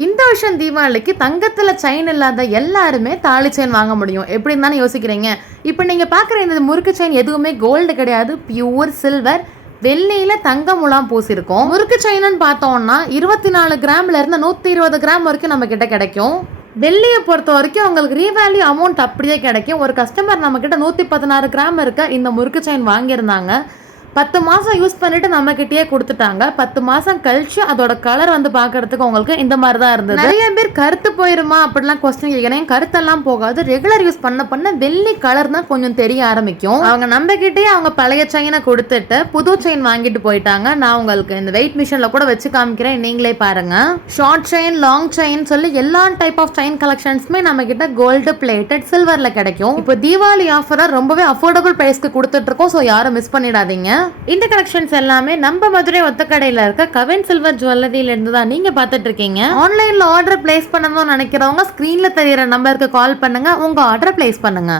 இந்த வருஷம் தீபாவளிக்கு தங்கத்தில் செயின் இல்லாத எல்லாருமே தாலி செயின் வாங்க முடியும். எப்படின்னு தானே யோசிக்கிறீங்க? இப்போ நீங்கள் பார்க்குற இந்த முறுக்கு செயின் எதுவுமே கோல்டு கிடையாது பியூர் சில்வர் வெள்ளியில் தங்க முலாம் பூசிருக்கும். முறுக்கு செயின்னு பார்த்தோம்னா இருபத்தி நாலு கிராம்ல இருந்து நூற்றி இருபது கிராம் வரைக்கும் நம்ம கிட்ட கிடைக்கும். வெள்ளியை பொறுத்த வரைக்கும் உங்களுக்கு ரீவேல்யூ அமௌண்ட் அப்படியே கிடைக்கும். ஒரு கஸ்டமர் நம்ம கிட்ட நூற்றி பதினாறு கிராம் இருக்க இந்த முறுக்கு செயின் வாங்கியிருந்தாங்க. பத்து மாதம் யூஸ் பண்ணிட்டு நம்ம கிட்டயே கொடுத்துட்டாங்க. பத்து மாதம் கழிச்சு அதோட கலர் வந்து பார்க்கறதுக்கு உங்களுக்கு இந்த மாதிரி தான் இருந்தது. நிறைய பேர் கருத்து போயிருமா? அப்படிலாம் கொஸ்டின் கேட்குறேன். கருத்தெல்லாம் போகாது? ரெகுலர் யூஸ் பண்ண பண்ண வெள்ளி கலர் தான் கொஞ்சம் தெரிய ஆரம்பிக்கும். அவங்க நம்ம கிட்டயே அவங்க பழைய செயினை கொடுத்துட்டு புது செயின் வாங்கிட்டு போயிட்டாங்க. நான் உங்களுக்கு இந்த வெயிட் மிஷின்ல கூட வச்சு காமிக்கிறேன். நீங்களே பாருங்க. ஷார்ட் செயின் லாங் செயின் சொல்லி எல்லா டைப் ஆஃப் செயின் கலெக்ஷன்ஸுமே நம்ம கிட்ட கோல்டு பிளேட்டட் சில்வர்ல கிடைக்கும். இப்போ தீபாவளி ஆஃபரா ரொம்பவே அஃபோர்டபுள் பிரைஸ்க்கு கொடுத்துட்டு இருக்கோம். ஸோ யாரும் மிஸ் பண்ணிடாதீங்க. இந்த கலெக்ஷன்ஸ் எல்லாமே நம்ம மதுரை ஒத்தக்கடையில் இருக்க கவின் சில்வர் ஜுவல்லரியில இருந்து தான் நீங்க பார்த்துட்டு இருக்கீங்க ஆன்லைன்ல ஆர்டர் பிளேஸ் பண்ணணும்னு நினைக்கிறவங்க ஸ்கிரீன்ல தெரியற நம்பருக்கு கால் பண்ணுங்க. உங்க ஆர்டர் பிளேஸ் பண்ணுங்க.